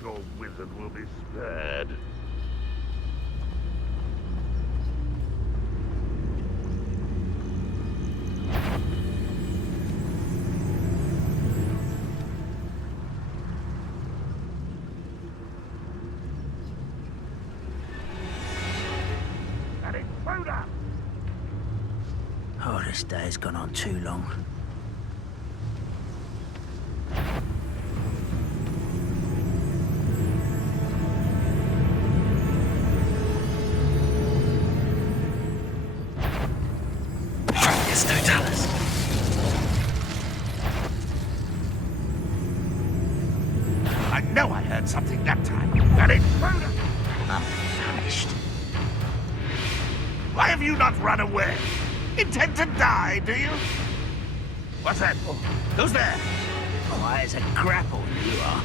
Your wizard will be spared. An intruder! Oh, this day's gone on too long. I know I heard something that time. That intruder! I'm famished. Why have you not run away? Intend to die, do you? What's that? Who's there? Oh, it's a grapple, you are.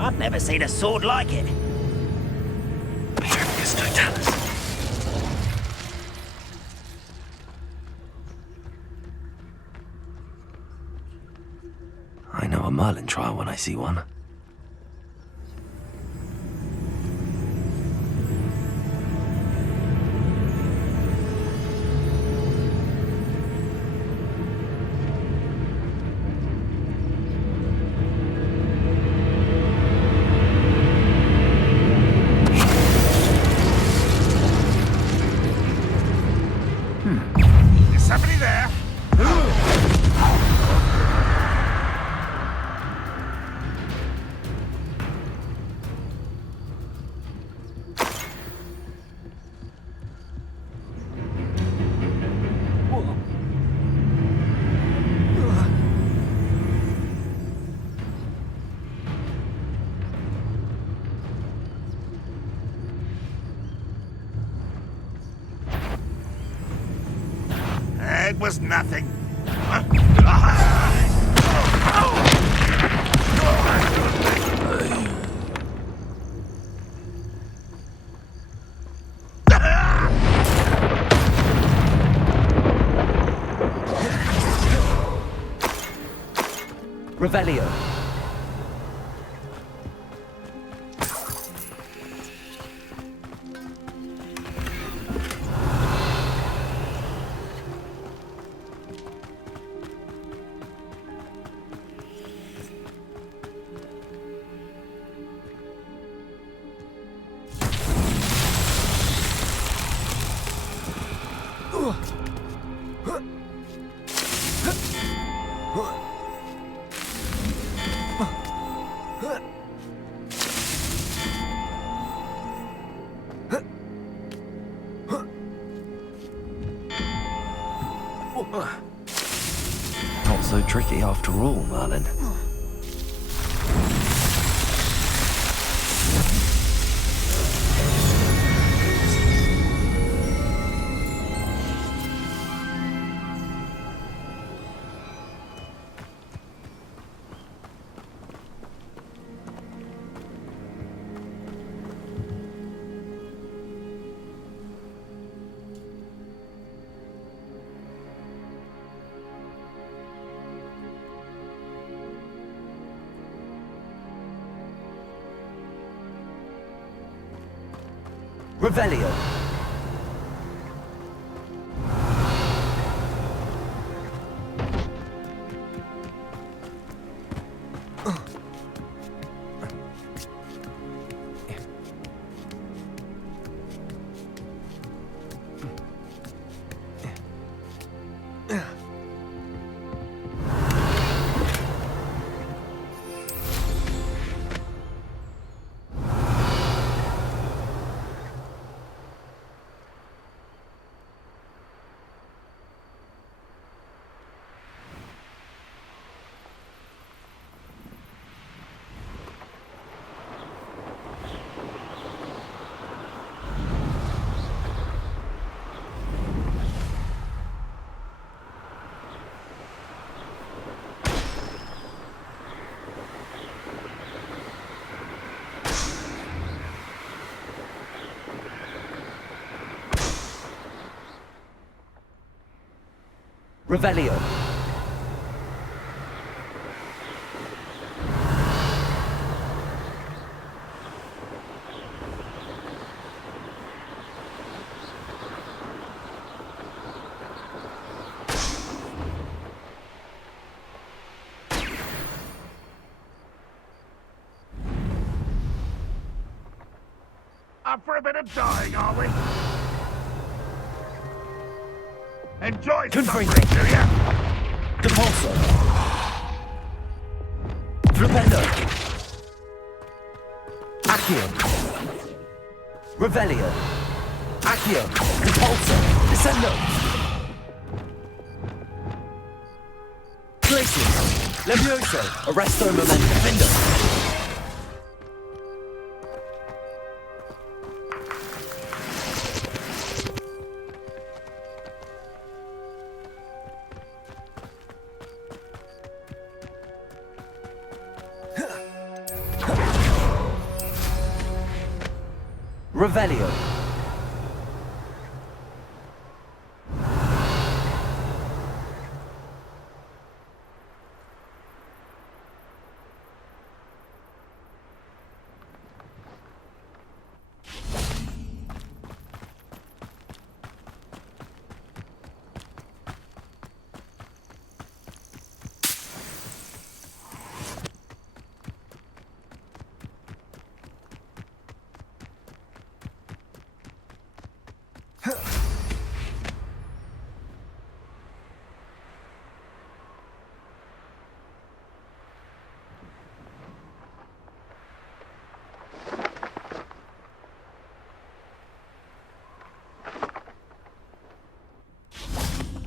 I've never seen a sword like it. I know a Merlin trial when I see one. Is somebody there? It was nothing. Revelio. Not so tricky after all, Merlin. Revelio. Revelio. Up for a bit of dying, are we? Enjoy Confringo. suffering, do ya? Depulso. Flipendo. Accio. Revelio. Accio. Depulso. Descendo. Glacius. Levioso. Arresto Momentum. Defendo. Revelio.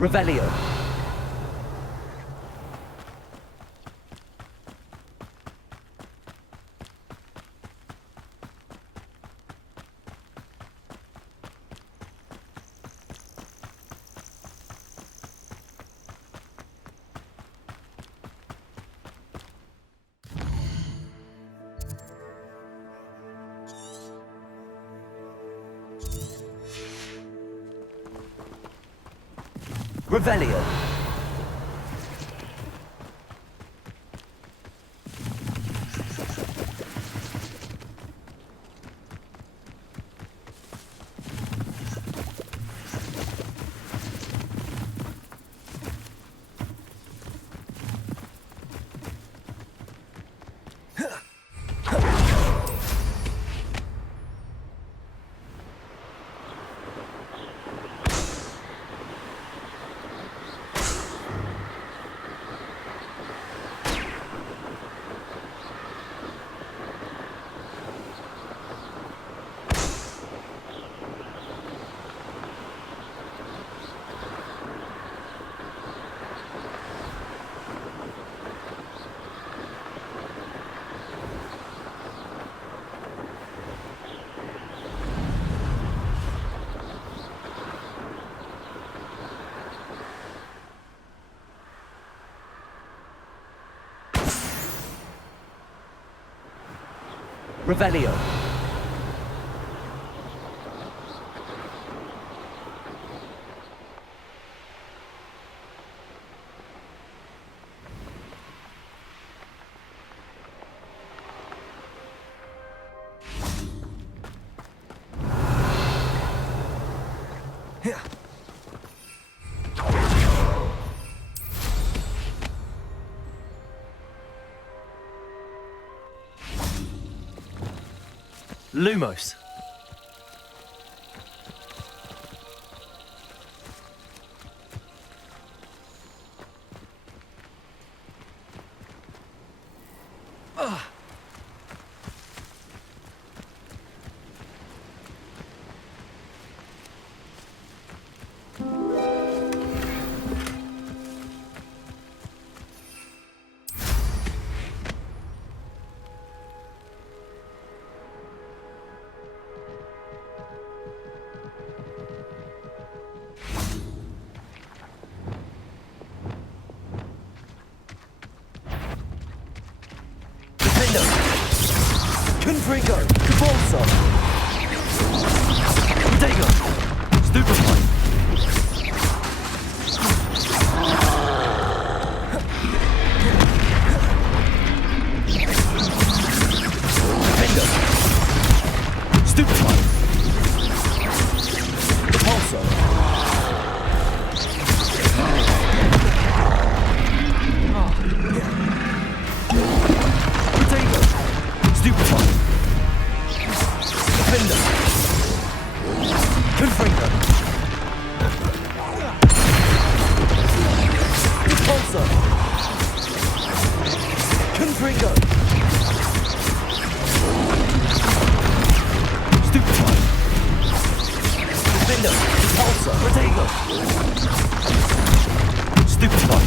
Revelio. Revelio. Revelio. Lumos. Confringo! Cabalso! Dago! Stupefy! Defendo! Stupefy! Repulso! Dago! Stupefy! Defender! Confringo! Repulso! Confringo! Stupefy! Defender! Repulso! Protego! Stupefy!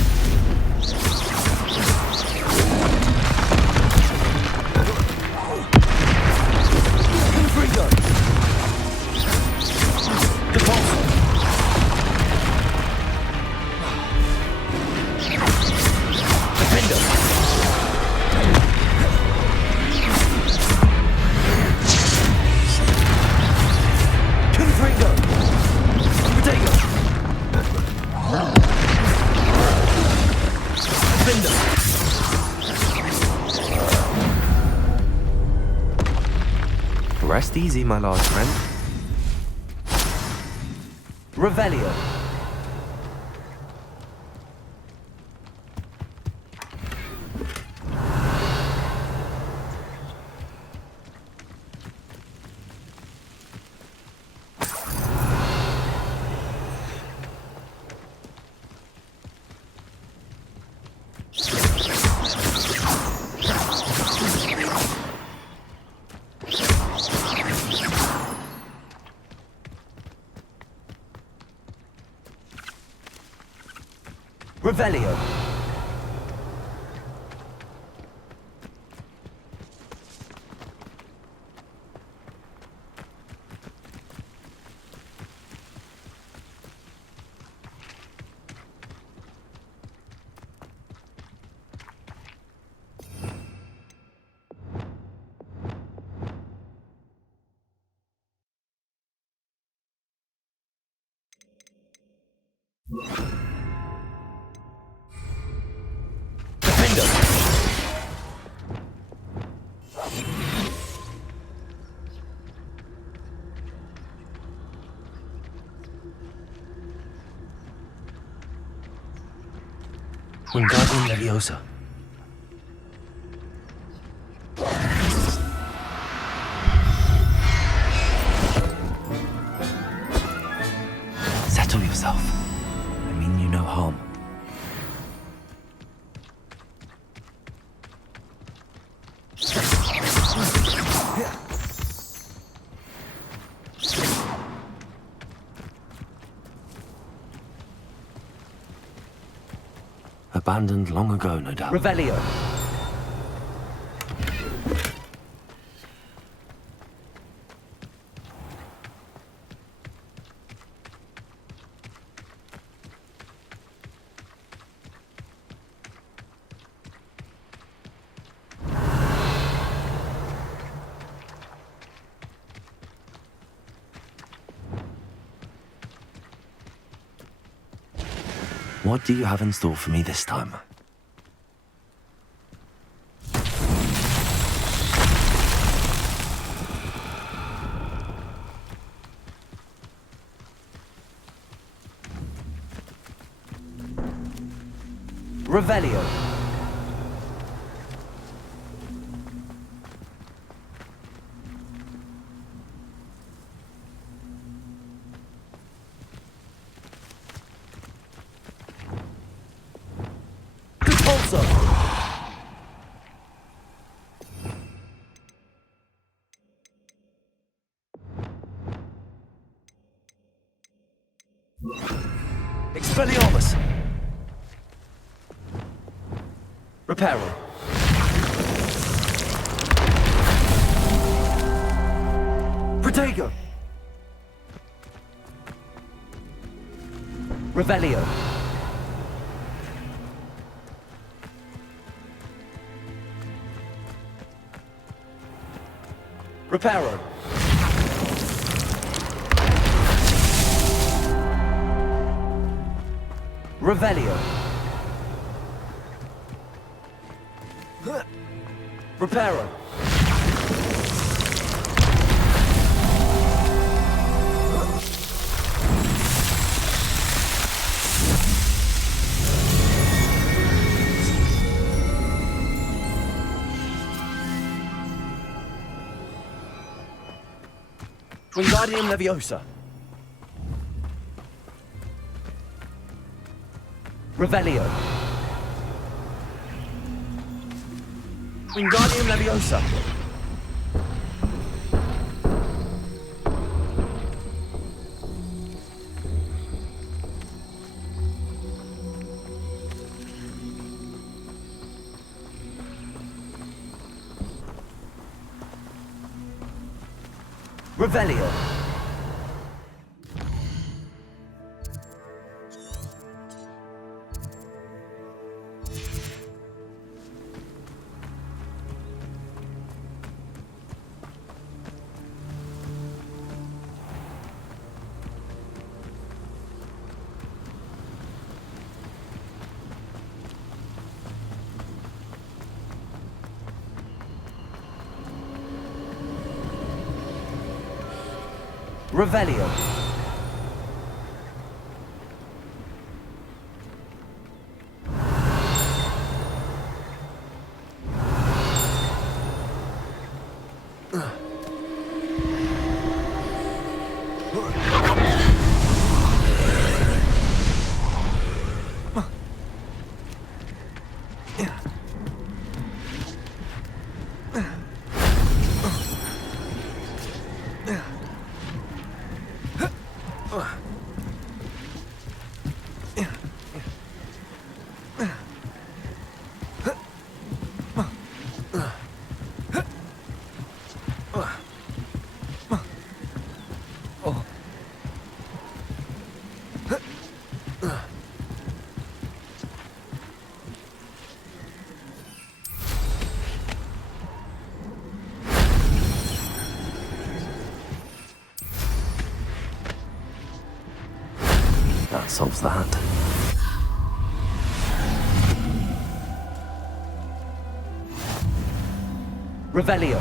Confringo! Repulso! Defender! Confringo! Protego! Defender! Rest easy, my large friend. Revelio. Revelio. Defender! Wingardium Leviosa. Settle yourself. I mean you no harm. Abandoned long ago, no doubt. Revelio. What do you have in store for me this time? Revelio. Repulsor. Expelliarmus. Reparo. Protego. Revelio. Reparo. Revelio. Reparo. Wingardium Leviosa. Revelio. Wingardium Leviosa. Revelio. Revelio. That solves that. Revelio.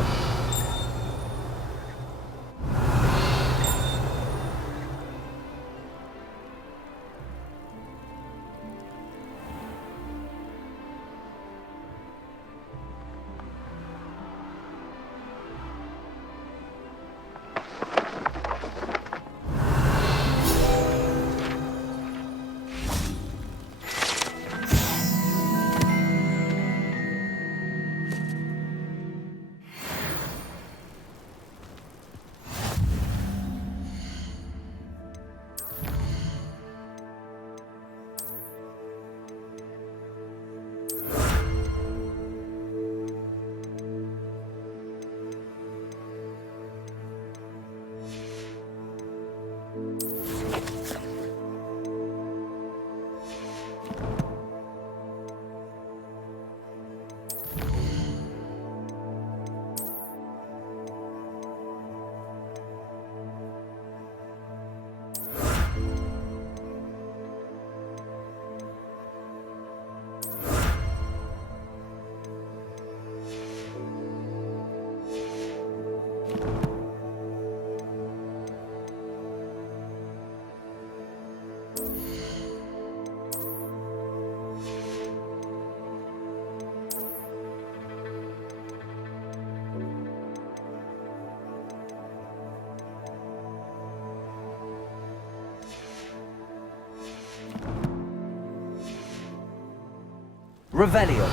Revelio.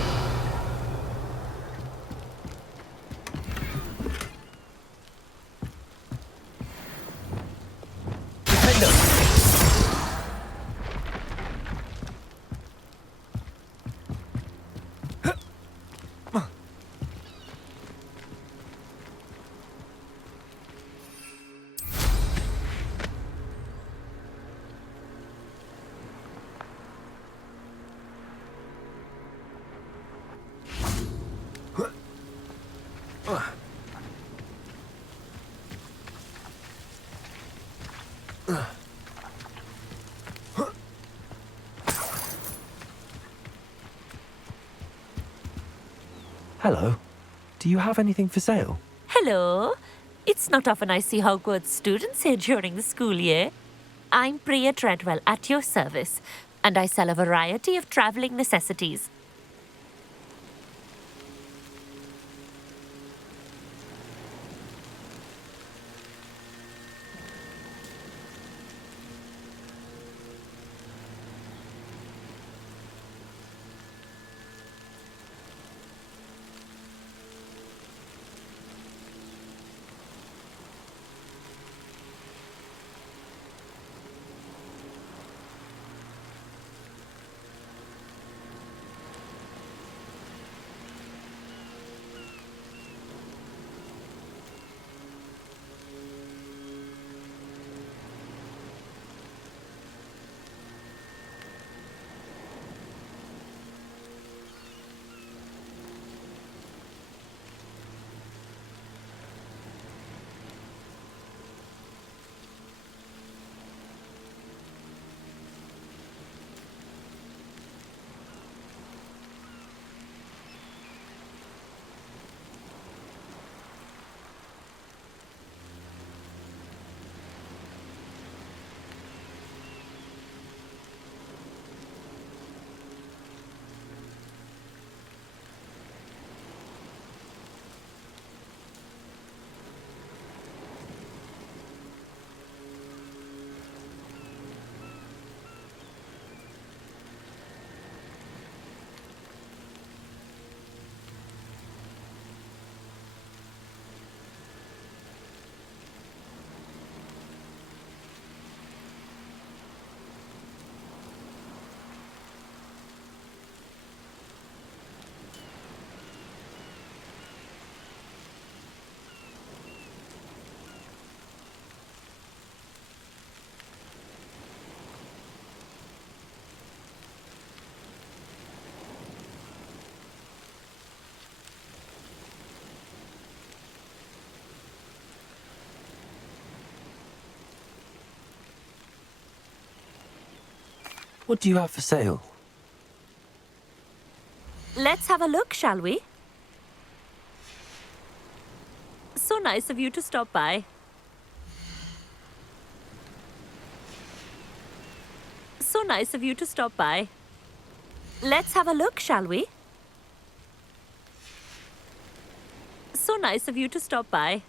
Defendo. Hello. Do you have anything for sale? Hello. It's not often I see Hogwarts students here during the school year. I'm Priya Treadwell at your service, and I sell a variety of travelling necessities. What do you have for sale? Let's have a look, shall we? So nice of you to stop by. So nice of you to stop by. Let's have a look, shall we? So nice of you to stop by.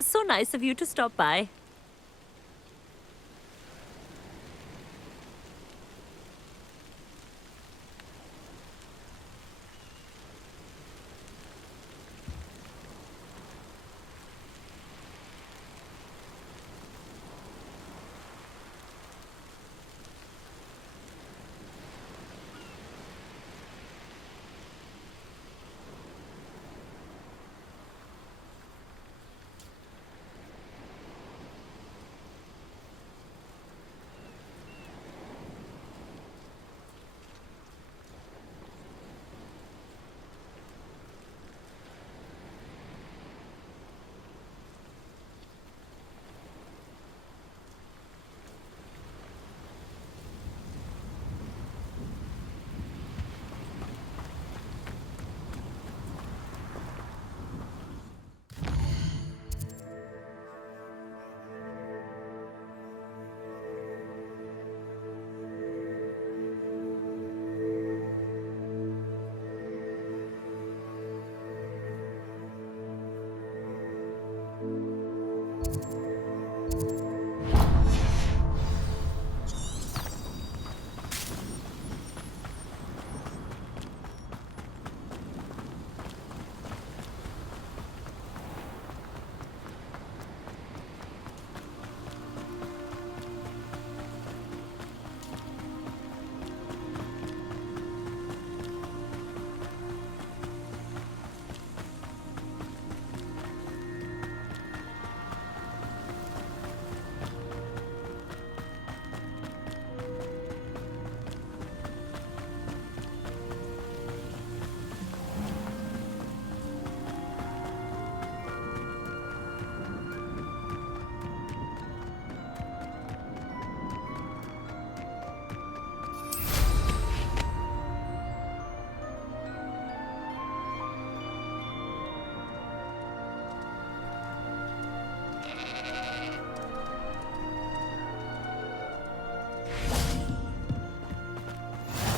So nice of you to stop by.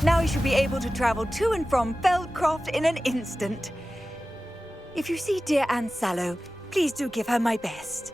Now I shall be able to travel to and from Feldcroft in an instant. If you see dear Anne Sallow, please do give her my best.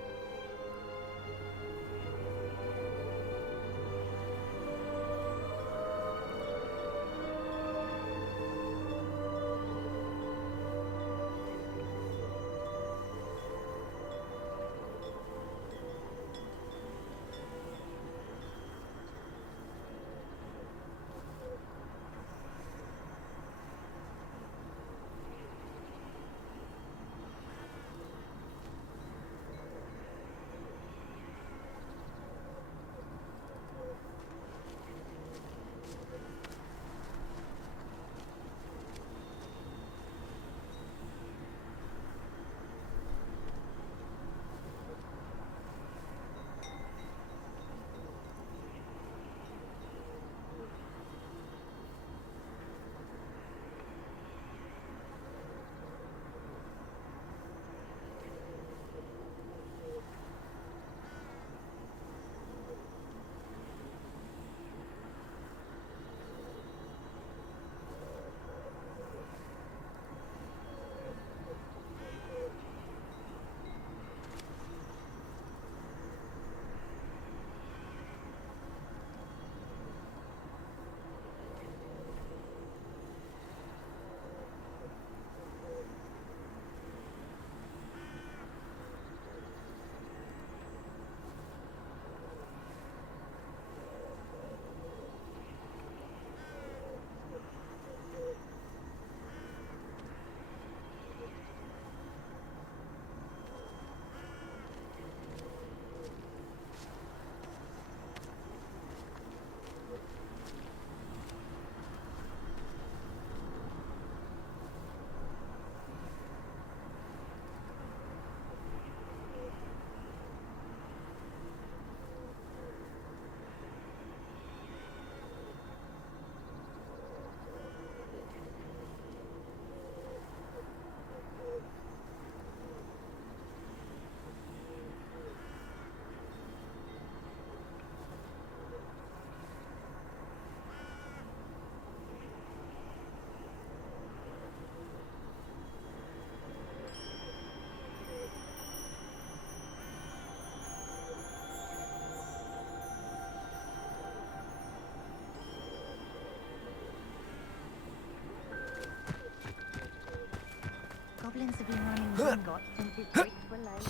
Goblins have been running Gringotts since its bricks were laid.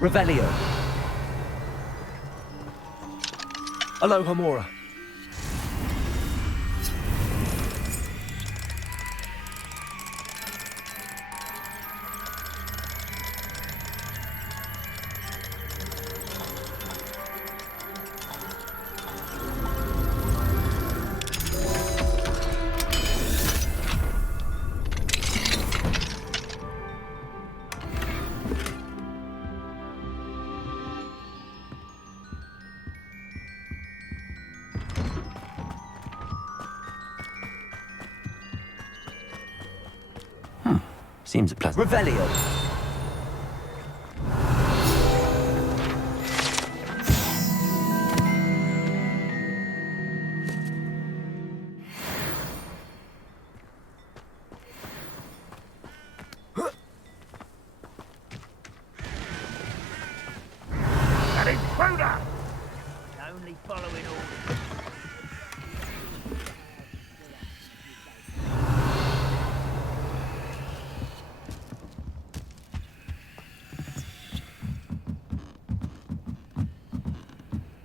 Revelio. Aloha Mora. Seems a pleasant. Revelio. An intruder! Only following orders.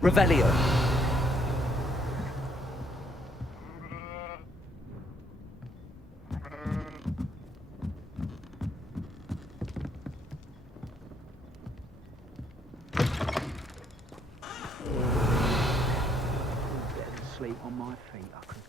Revelio. Better than sleep on my feet, I could.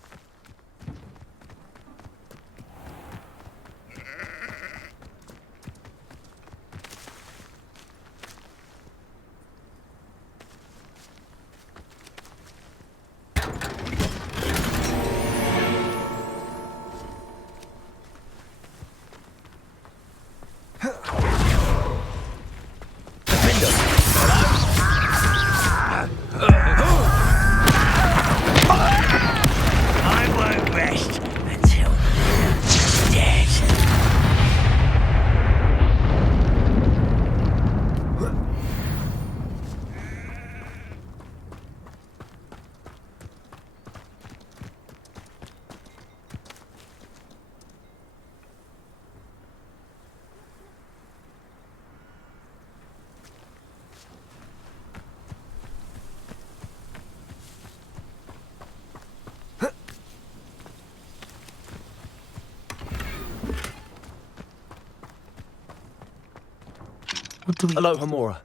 What do we... Aloha Mora.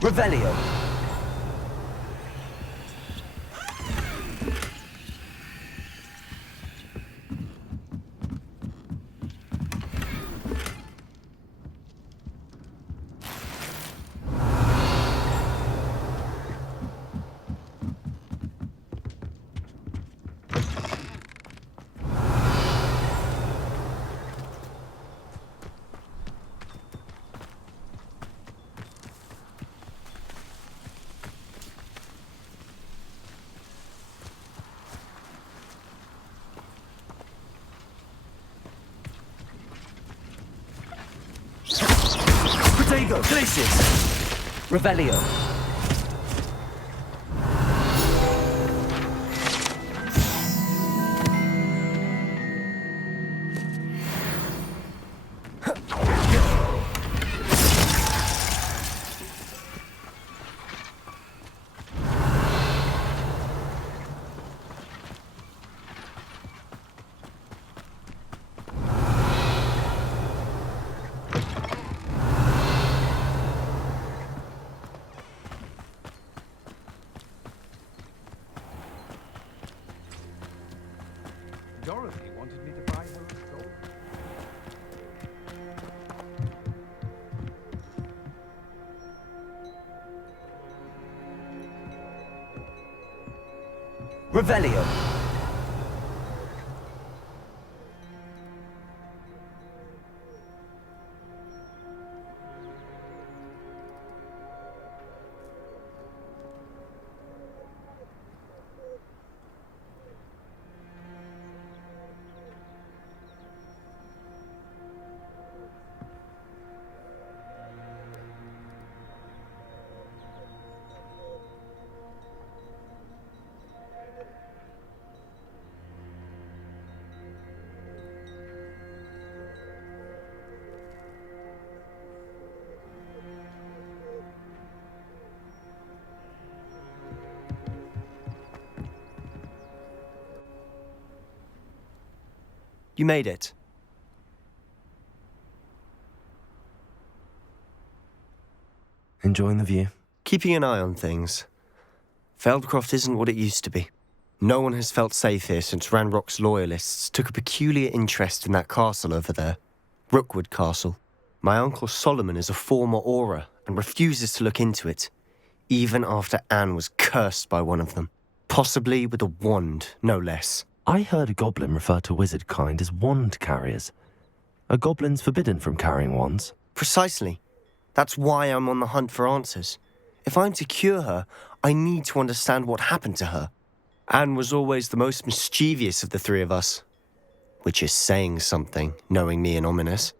Revelio. Protego, Glacius! Revelio. Dorothy wanted me to buy her a doll. Revelio. You made it. Enjoying the view? Keeping an eye on things. Feldcroft isn't what it used to be. No one has felt safe here since Ranrock's loyalists took a peculiar interest in that castle over there. Rookwood Castle. My uncle Solomon is a former Auror and refuses to look into it, even after Anne was cursed by one of them. Possibly with a wand, no less. I heard a goblin refer to wizard kind as wand carriers. Are goblins forbidden from carrying wands? Precisely. That's why I'm on the hunt for answers. If I'm to cure her, I need to understand what happened to her. Anne was always the most mischievous of the three of us. Which is saying something, knowing me and ominous.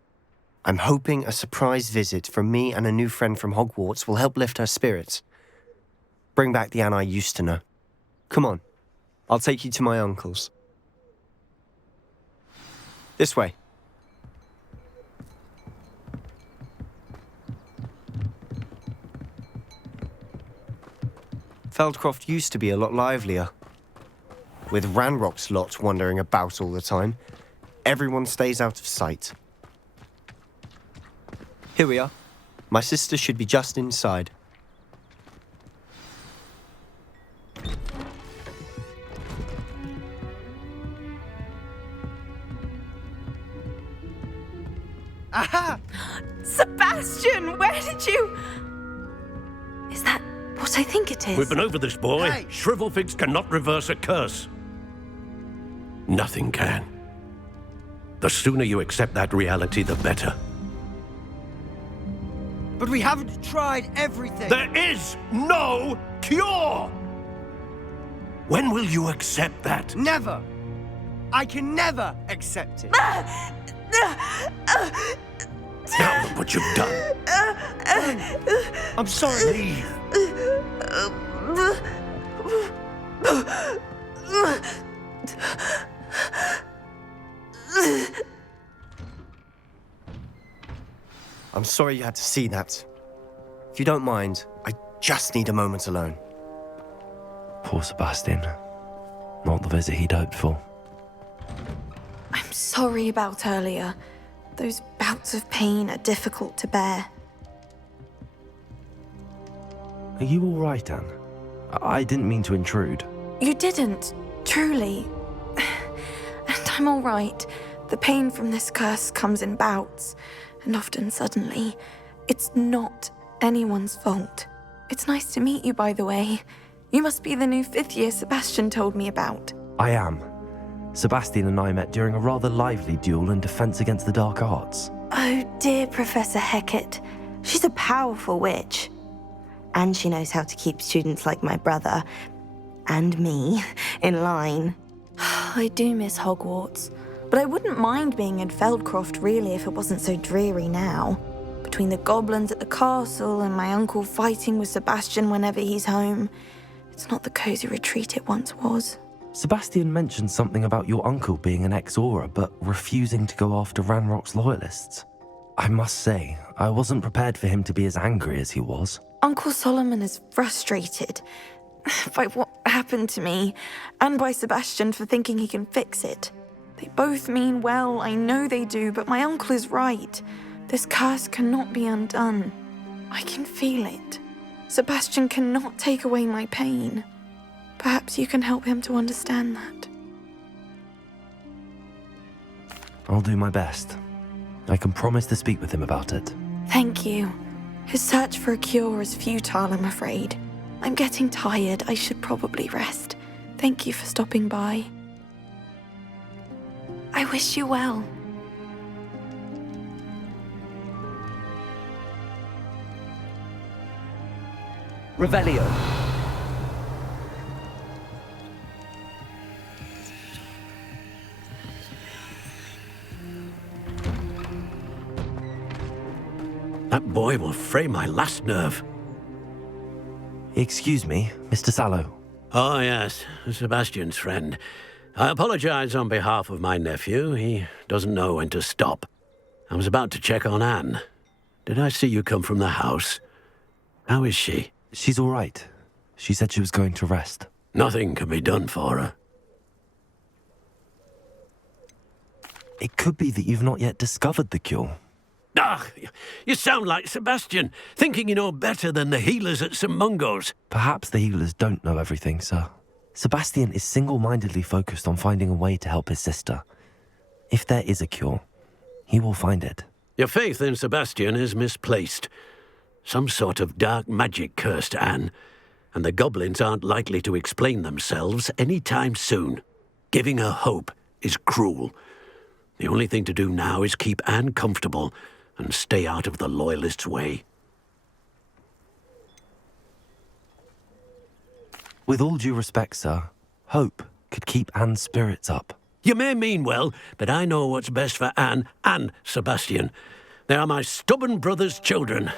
I'm hoping a surprise visit from me and a new friend from Hogwarts will help lift her spirits. Bring back the Anne I used to know. Come on, I'll take you to my uncle's. This way. Feldcroft used to be a lot livelier. With Ranrock's lot wandering about all the time, everyone stays out of sight. Here we are. My sister should be just inside. Aha! Sebastian, where did you... Is that what I think it is? We've been over this, boy. Hey. Shrivelfigs cannot reverse a curse. Nothing can. The sooner you accept that reality, the better. But we haven't tried everything. There is no cure! When will you accept that? Never. I can never accept it. Now look what you've done. I'm sorry. Leave. I'm sorry you had to see that. If you don't mind, I just need a moment alone. Poor Sebastian. Not the visit he'd hoped for. I'm sorry about earlier. Those bouts of pain are difficult to bear. Are you all right, Anne? I didn't mean to intrude. You didn't, truly. And I'm all right. The pain from this curse comes in bouts, and often suddenly. It's not anyone's fault. It's nice to meet you, by the way. You must be the new 5th year Sebastian told me about. I am. Sebastian and I met during a rather lively duel in Defense Against the Dark Arts. Oh, dear Professor Hecat. She's a powerful witch. And she knows how to keep students like my brother, and me, in line. I do miss Hogwarts, but I wouldn't mind being in Feldcroft really if it wasn't so dreary now. Between the goblins at the castle and my uncle fighting with Sebastian whenever he's home, it's not the cozy retreat it once was. Sebastian mentioned something about your uncle being an ex-Auror, but refusing to go after Ranrock's loyalists. I must say, I wasn't prepared for him to be as angry as he was. Uncle Solomon is frustrated by what happened to me, and by Sebastian for thinking he can fix it. They both mean well, I know they do, but my uncle is right. This curse cannot be undone. I can feel it. Sebastian cannot take away my pain. Perhaps you can help him to understand that. I'll do my best. I can promise to speak with him about it. Thank you. His search for a cure is futile, I'm afraid. I'm getting tired. I should probably rest. Thank you for stopping by. I wish you well. Revelio. That boy will fray my last nerve. Excuse me, Mr. Sallow. Oh, yes, Sebastian's friend. I apologize on behalf of my nephew. He doesn't know when to stop. I was about to check on Anne. Did I see you come from the house? How is she? She's all right. She said she was going to rest. Nothing can be done for her. It could be that you've not yet discovered the cure. Ah, you sound like Sebastian, thinking you know better than the healers at St. Mungo's. Perhaps the healers don't know everything, sir. Sebastian is single-mindedly focused on finding a way to help his sister. If there is a cure, he will find it. Your faith in Sebastian is misplaced. Some sort of dark magic cursed Anne, and the goblins aren't likely to explain themselves any time soon. Giving her hope is cruel. The only thing to do now is keep Anne comfortable and stay out of the Loyalists' way. With all due respect, sir, hope could keep Anne's spirits up. You may mean well, but I know what's best for Anne and Sebastian. They are my stubborn brother's children.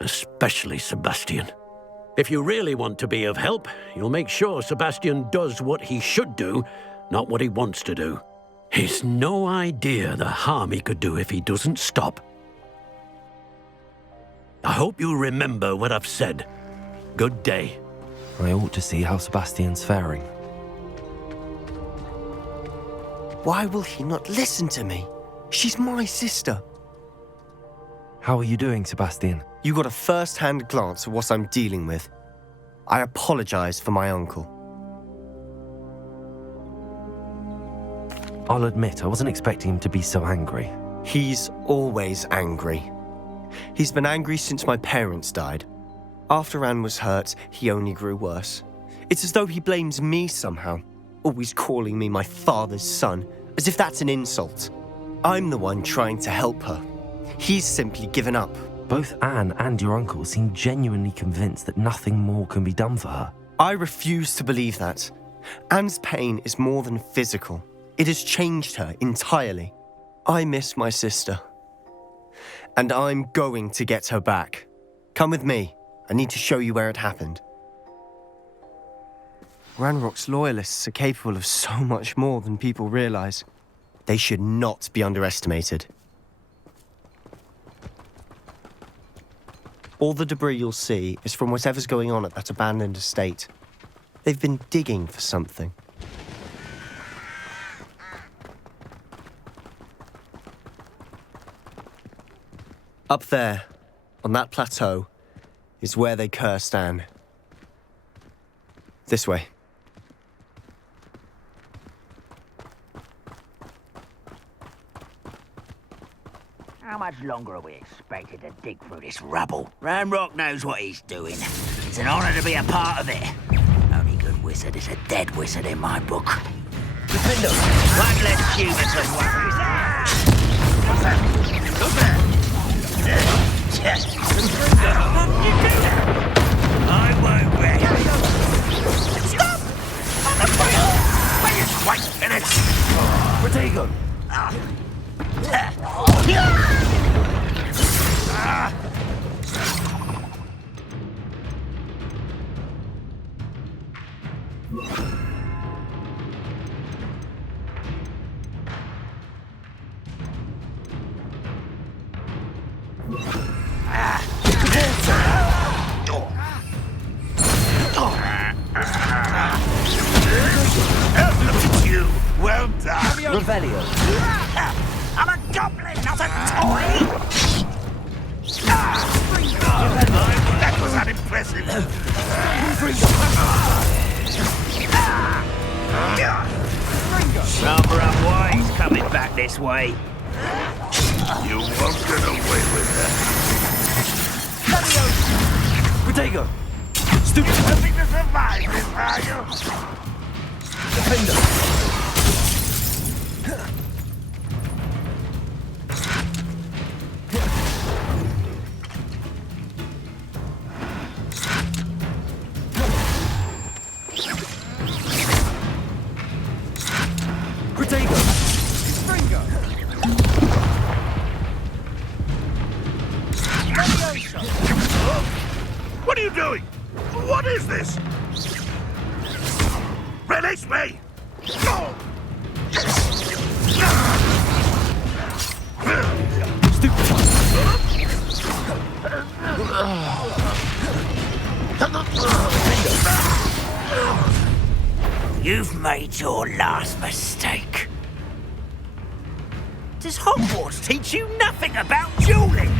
Especially Sebastian. If you really want to be of help, you'll make sure Sebastian does what he should do, not what he wants to do. He's no idea the harm he could do if he doesn't stop. I hope you'll remember what I've said. Good day. I ought to see how Sebastian's faring. Why will he not listen to me? She's my sister. How are you doing, Sebastian? You got a first-hand glance at what I'm dealing with. I apologize for my uncle. I'll admit, I wasn't expecting him to be so angry. He's always angry. He's been angry since my parents died. After Anne was hurt, he only grew worse. It's as though he blames me somehow, always calling me my father's son, as if that's an insult. I'm the one trying to help her. He's simply given up. Both Anne and your uncle seem genuinely convinced that nothing more can be done for her. I refuse to believe that. Anne's pain is more than physical. It has changed her entirely. I miss my sister. And I'm going to get her back. Come with me. I need to show you where it happened. Ranrock's loyalists are capable of so much more than people realize. They should not be underestimated. All the debris you'll see is from whatever's going on at that abandoned estate. They've been digging for something. Up there, on that plateau, is where they cursed Anne. This way. How much longer are we expected to dig through this rubble? Ranrock knows what he's doing. It's an honor to be a part of it. Only good wizard is a dead wizard in my book. Defender! One less human to worry. What's that? Who's there? I won't wreck. Stop! Wait a minute! Protego! Look at you! Well done! Revelio! I'm a goblin, not a toy! That was unimpressive! Rather unwise coming back this way. You won't get away with that! Protego! Stupid! Hoping to survive this, are you? Defender! Protego! Springo! What are you doing? What is this? Release me! You've made your last mistake. Does Hogwarts teach you nothing about dueling?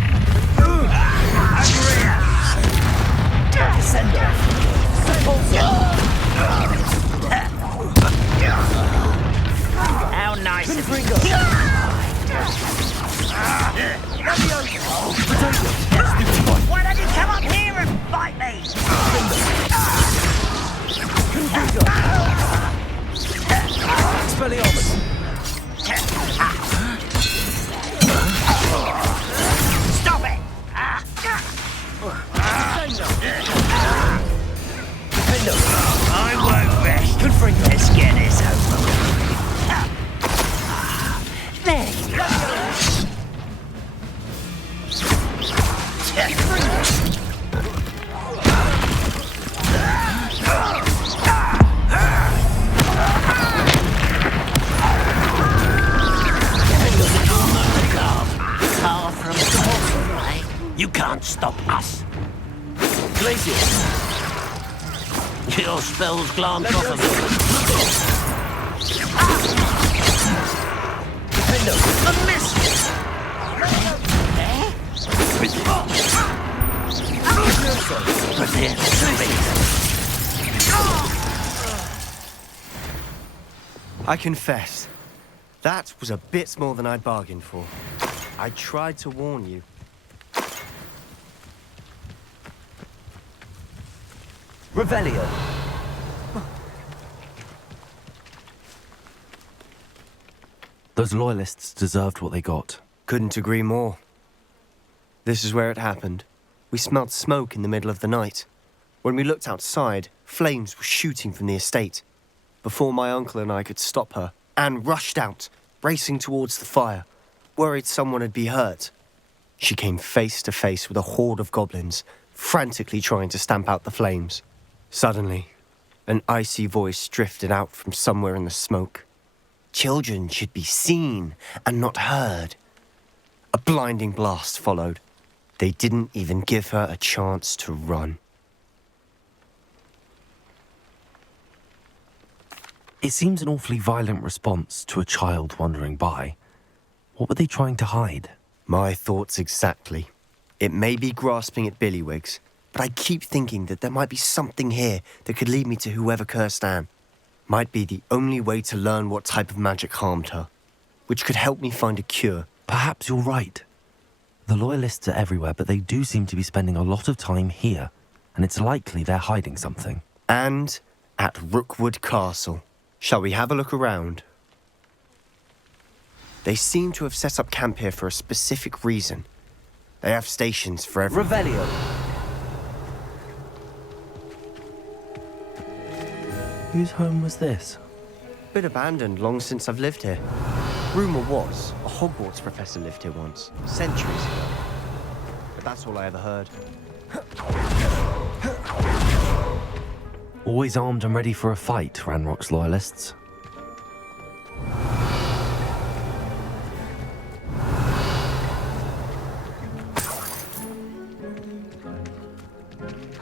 How nice of you. Why don't you come up here and fight me? Expelliarmus! Stop it! Defender! I won't rest. Confringo! Let's get this over with. There you go. Far from impossible, eh? You can't stop us. Glacier! Your spells glance off of me. Defender! A miss! Prepare to I confess, that was a bit more than I'd bargained for. I tried to warn you. Revelio! Those loyalists deserved what they got. Couldn't agree more. This is where it happened. We smelled smoke in the middle of the night. When we looked outside, flames were shooting from the estate. Before my uncle and I could stop her, Anne rushed out, racing towards the fire, worried someone had been hurt. She came face to face with a horde of goblins, frantically trying to stamp out the flames. Suddenly, An icy voice drifted out from somewhere in the smoke. Children should be seen and not heard. A blinding blast followed. They didn't even give her a chance to run. It seems an awfully violent response to a child wandering by. What were they trying to hide? My thoughts exactly. It may be grasping at Billywigs, but I keep thinking that there might be something here that could lead me to whoever cursed Anne. Might be the only way to learn what type of magic harmed her, which could help me find a cure. Perhaps you're right. The Loyalists are everywhere, but they do seem to be spending a lot of time here, and it's likely they're hiding something. And at Rookwood Castle. Shall we have a look around? They seem to have set up camp here for a specific reason. They have stations for everyone. Revelio. Whose home was this? Been abandoned long since I've lived here. Rumour was, a Hogwarts professor lived here once, centuries ago. But that's all I ever heard. Always armed and ready for a fight, Ranrock's Loyalists.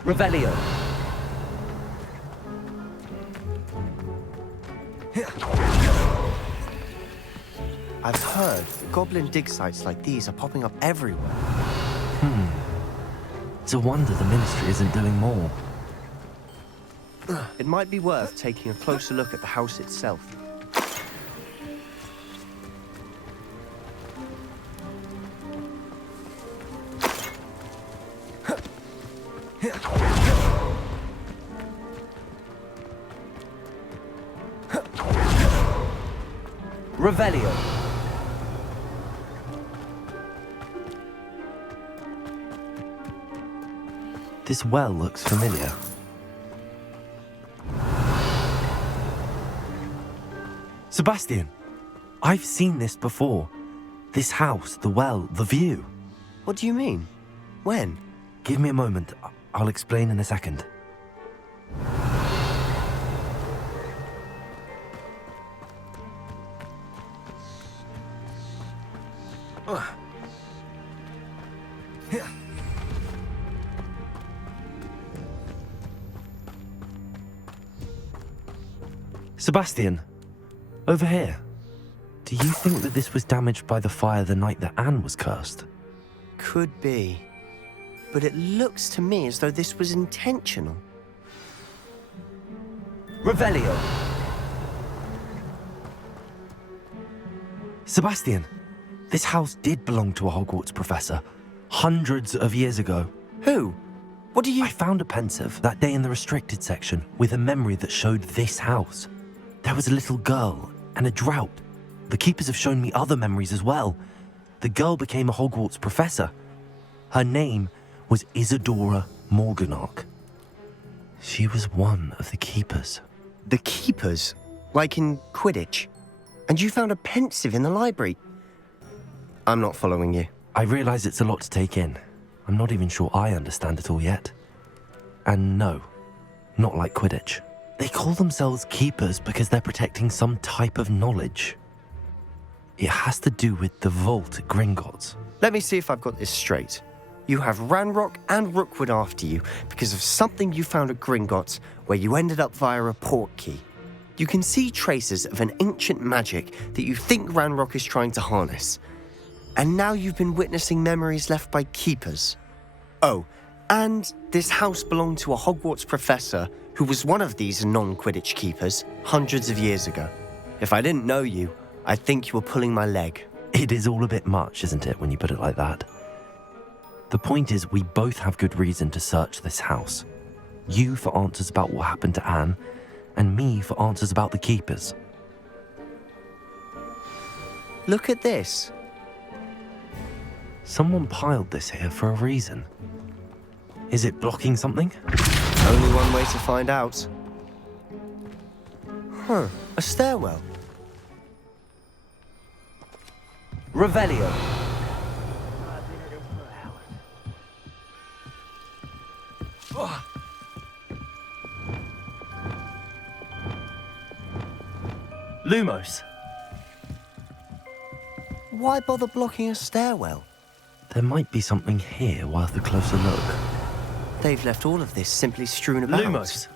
Revelio. I've heard goblin dig sites like these are popping up everywhere. It's a wonder the Ministry isn't doing more. It might be worth taking a closer look at the house itself. Revelio. This well looks familiar. Sebastian! I've seen this before. This house, the well, the view. What do you mean? When? Give me a moment. I'll explain in a second. Sebastian, over here. Do you think that this was damaged by the fire the night that Anne was cursed? Could be. But it looks to me as though this was intentional. Revelio. Sebastian, this house did belong to a Hogwarts professor, hundreds of years ago. Who? What do you... I found a pensive that day in the restricted section with a memory that showed this house. There was a little girl and a drought. The keepers have shown me other memories as well. The girl became a Hogwarts professor. Her name was Isadora Morganach. She was one of the keepers. The keepers? Like in Quidditch? And you found a pensive in the library? I'm not following you. I realize it's a lot to take in. I'm not even sure I understand it all yet. And no, not like Quidditch. They call themselves keepers because they're protecting some type of knowledge. It has to do with the vault at Gringotts. Let me see if I've got this straight. You have Ranrock and Rookwood after you because of something you found at Gringotts where you ended up via a port key. You can see traces of an ancient magic that you think Ranrock is trying to harness. And now you've been witnessing memories left by keepers. Oh, and this house belonged to a Hogwarts professor who was one of these non-Quidditch keepers hundreds of years ago. If I didn't know you, I'd think you were pulling my leg. It is all a bit much, isn't it, when you put it like that? The point is, we both have good reason to search this house. You for answers about what happened to Anne, and me for answers about the keepers. Look at this. Someone piled this here for a reason. Is it blocking something? Only one way to find out. Huh, a stairwell. Revelio. Lumos! Why bother blocking a stairwell? There might be something here worth a closer look. They've left all of this simply strewn about. Lumos!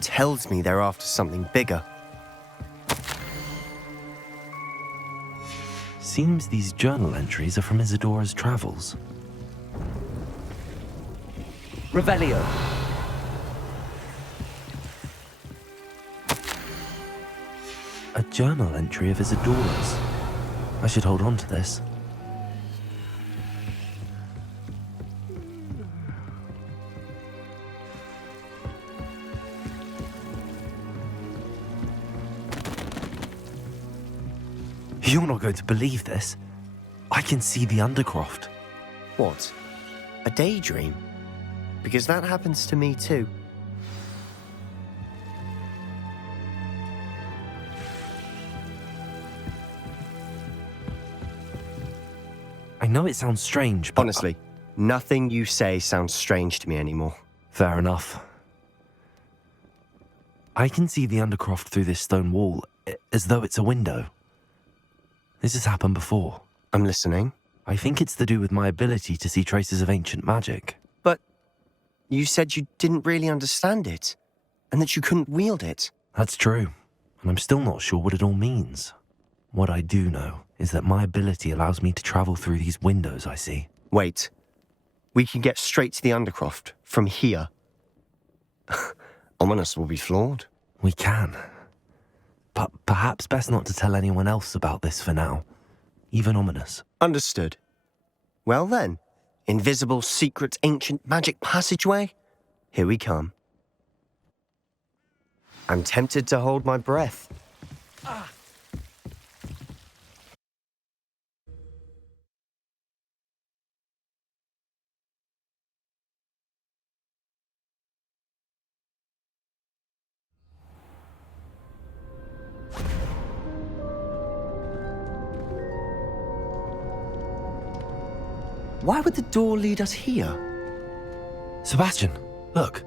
Tells me they're after something bigger. Seems these journal entries are from Isadora's travels. Revelio. A journal entry of Isadora's. I should hold on to this. You're not going to believe this. I can see the Undercroft. What? A daydream? Because that happens to me too. I know it sounds strange, but... Honestly, nothing you say sounds strange to me anymore. Fair enough. I can see the Undercroft through this stone wall, as though it's a window. This has happened before. I'm listening. I think it's to do with my ability to see traces of ancient magic. But you said you didn't really understand it, and that you couldn't wield it. That's true, and I'm still not sure what it all means. What I do know is that my ability allows me to travel through these windows I see. Wait. We can get straight to the Undercroft from here. Ominous will be floored. We can. But perhaps best not to tell anyone else about this for now. Even Ominous. Understood. Well then, invisible, secret, ancient magic passageway? Here we come. I'm tempted to hold my breath. Why would the door lead us here? Sebastian, look.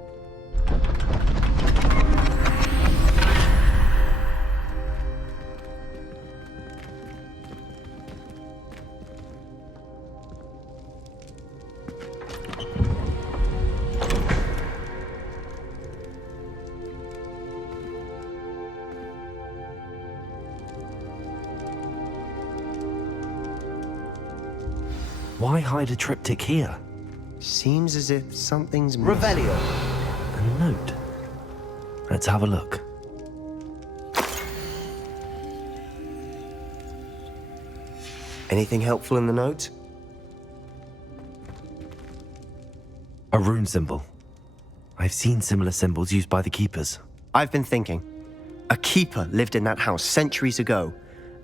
Why hide a triptych here? Seems as if something's missing. Revelio. A note. Let's have a look. Anything helpful in the note? A rune symbol. I've seen similar symbols used by the keepers. I've been thinking. A keeper lived in that house centuries ago,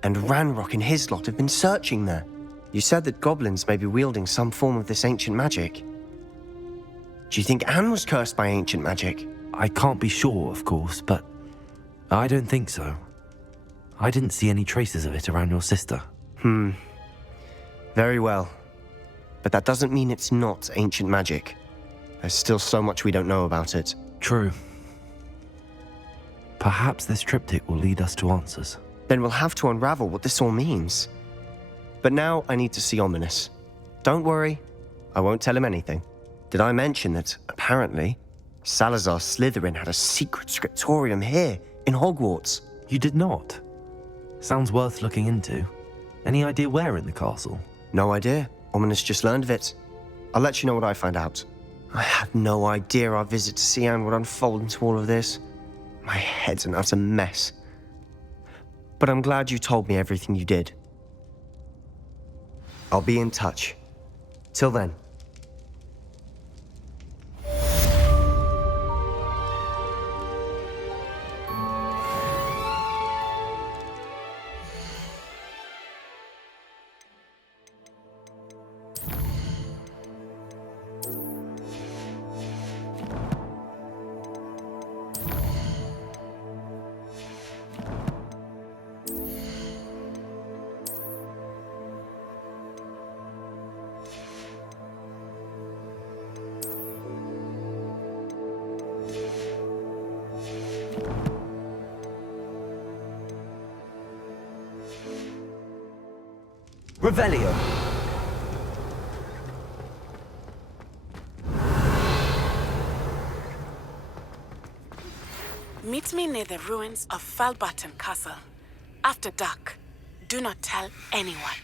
and Ranrock and his lot have been searching there. You said that goblins may be wielding some form of this ancient magic. Do you think Anne was cursed by ancient magic? I can't be sure, of course, but I don't think so. I didn't see any traces of it around your sister. Very well. But that doesn't mean it's not ancient magic. There's still so much we don't know about it. True. Perhaps this triptych will lead us to answers. Then we'll have to unravel what this all means. But now I need to see Ominous. Don't worry, I won't tell him anything. Did I mention that, apparently, Salazar Slytherin had a secret scriptorium here, in Hogwarts? You did not? Sounds worth looking into. Any idea where in the castle? No idea. Ominous just learned of it. I'll let you know what I find out. I had no idea our visit to Cian would unfold into all of this. My head's an utter mess. But I'm glad you told me everything you did. I'll be in touch. Till then. Revelio. Meet me near the ruins of Falbaton Castle. After dark. Do not tell anyone.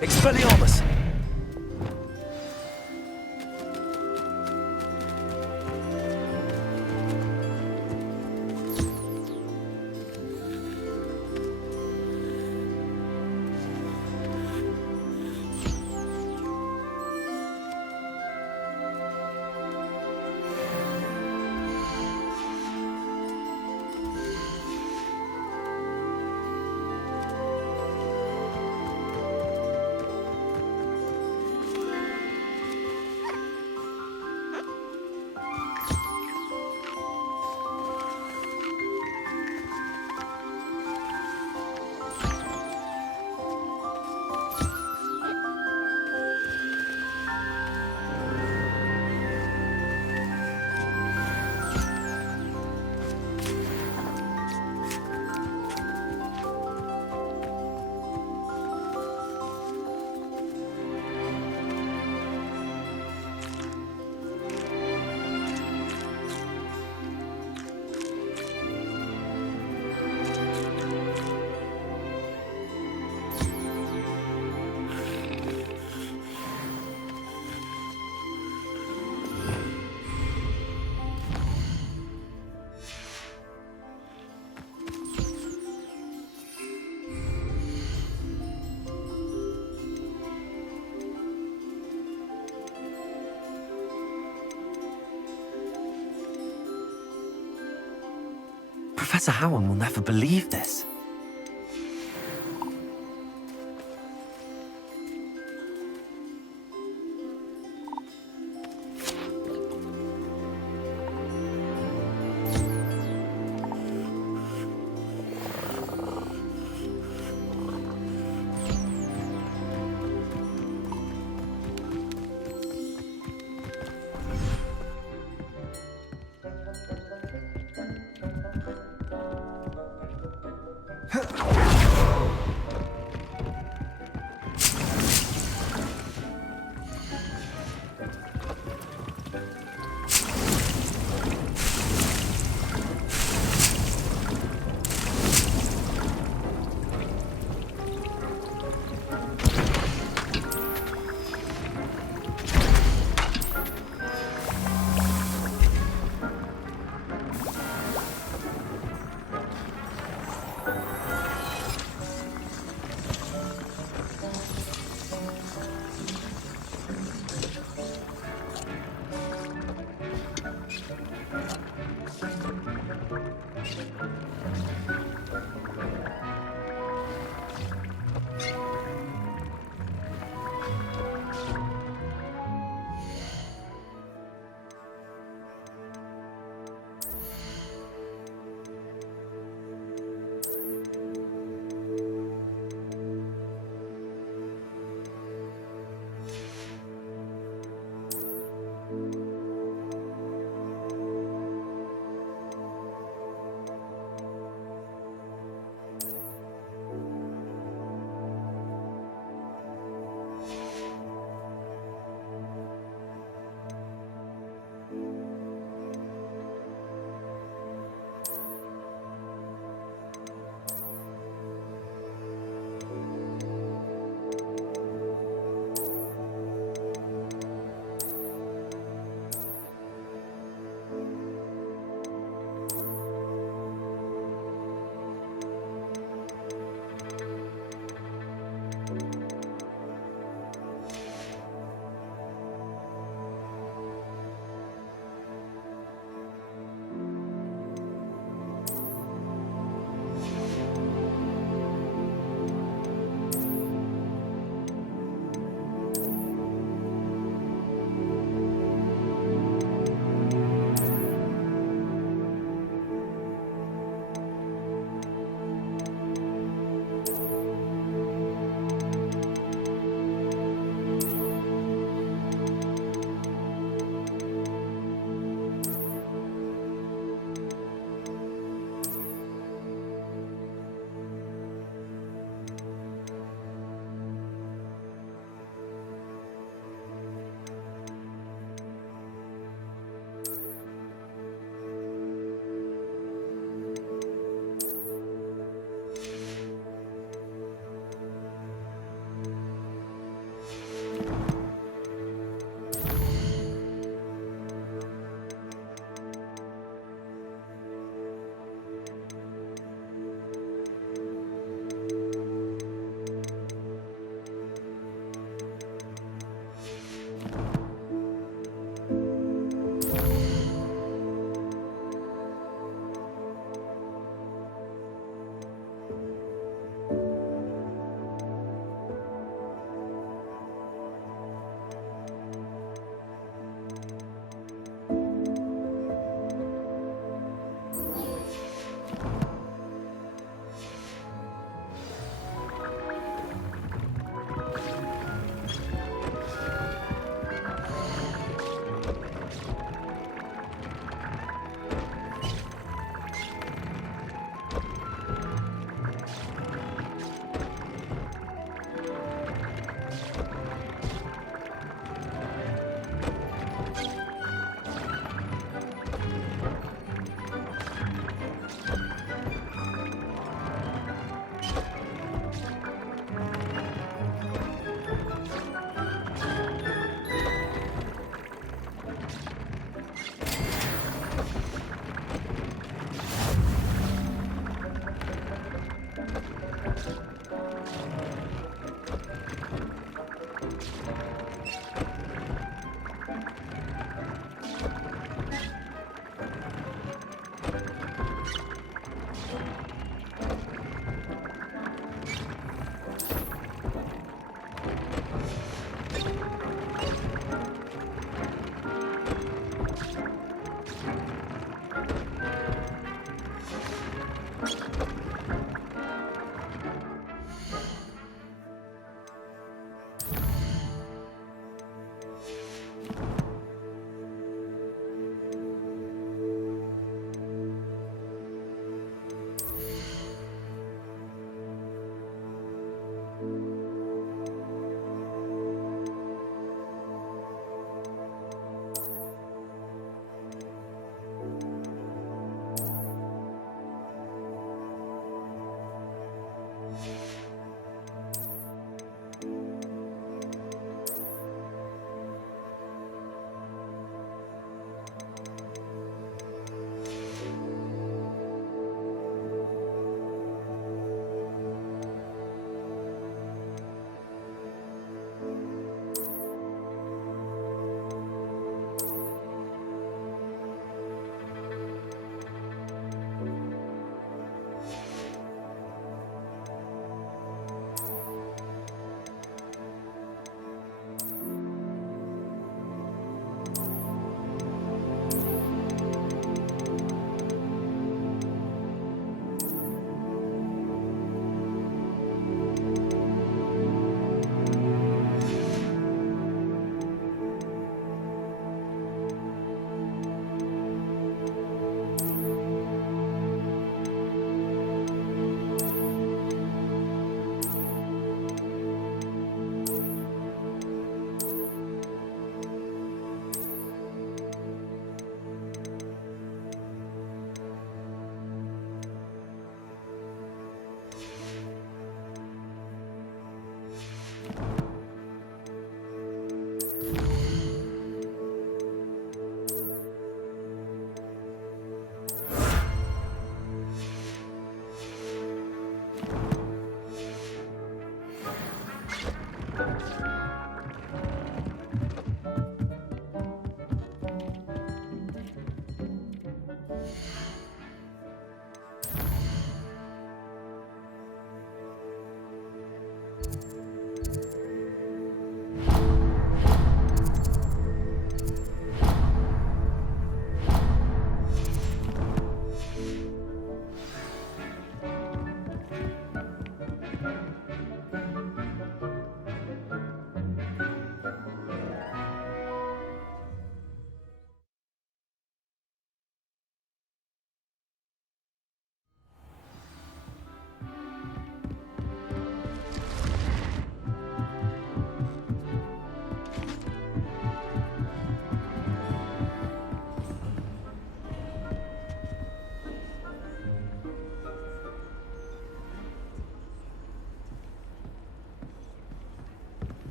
Expelliarmus! Professor Howard will never believe this.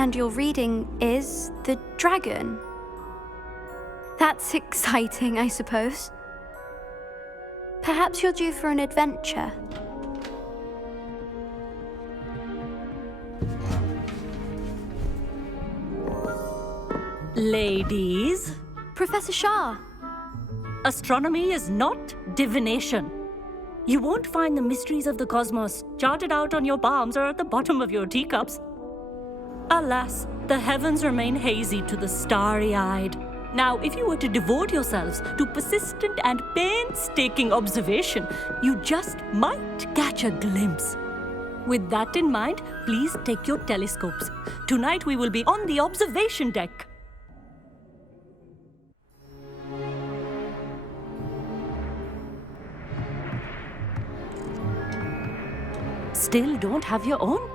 And your reading is the dragon. That's exciting, I suppose. Perhaps you're due for an adventure. Ladies. Professor Shah. Astronomy is not divination. You won't find the mysteries of the cosmos charted out on your palms or at the bottom of your teacups. Alas, the heavens remain hazy to the starry-eyed. Now, if you were to devote yourselves to persistent and painstaking observation, you just might catch a glimpse. With that in mind, please take your telescopes. Tonight we will be on the observation deck. Still don't have your own?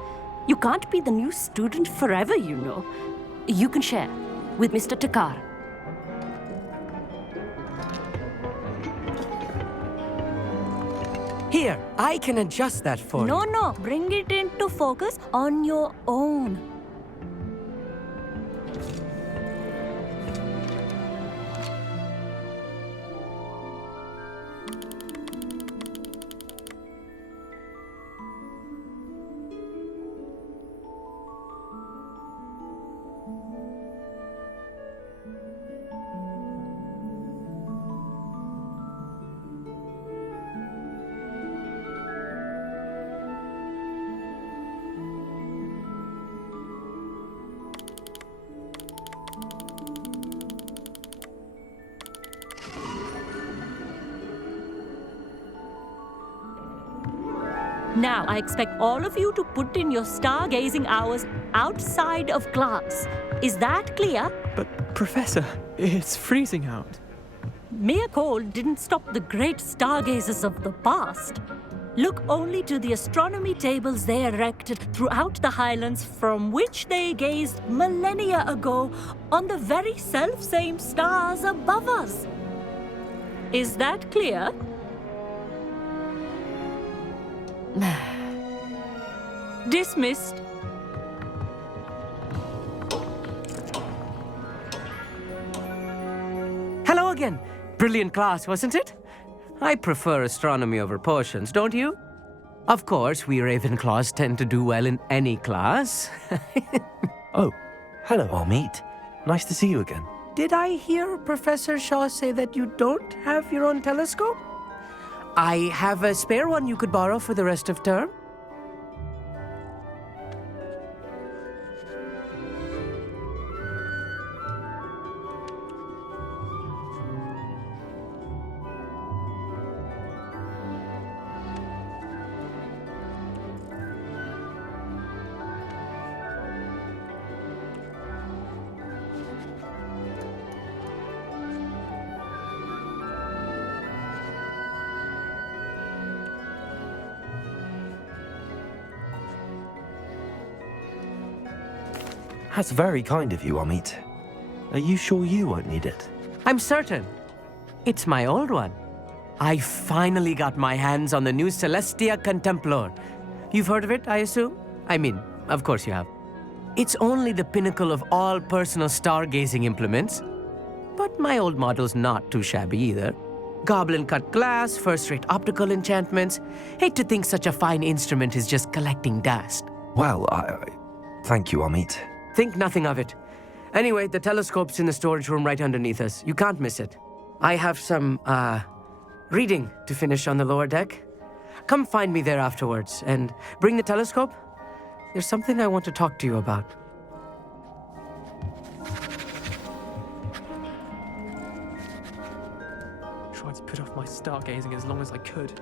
You can't be the new student forever, you know. You can share with Mr. Takar. Here, I can adjust that for you. No, bring it into focus on your own. Now, I expect all of you to put in your stargazing hours outside of class. Is that clear? But, Professor, it's freezing out. Mere cold didn't stop the great stargazers of the past. Look only to the astronomy tables they erected throughout the highlands from which they gazed millennia ago on the very self-same stars above us. Is that clear? Dismissed. Hello again. Brilliant class, wasn't it? I prefer astronomy over potions, don't you? Of course, we Ravenclaws tend to do well in any class. Oh, hello, Amit. Nice to see you again. Did I hear Professor Shaw say that you don't have your own telescope? I have a spare one you could borrow for the rest of term. That's very kind of you, Amit. Are you sure you won't need it? I'm certain. It's my old one. I finally got my hands on the new Celestia Contemplar. You've heard of it, I assume? I mean, of course you have. It's only the pinnacle of all personal stargazing implements. But my old model's not too shabby either. Goblin-cut glass, first-rate optical enchantments. Hate to think such a fine instrument is just collecting dust. Well, thank you, Amit. Think nothing of it. Anyway, the telescope's in the storage room right underneath us. You can't miss it. I have some, reading to finish on the lower deck. Come find me there afterwards, and bring the telescope. There's something I want to talk to you about. Tried to put off my stargazing as long as I could.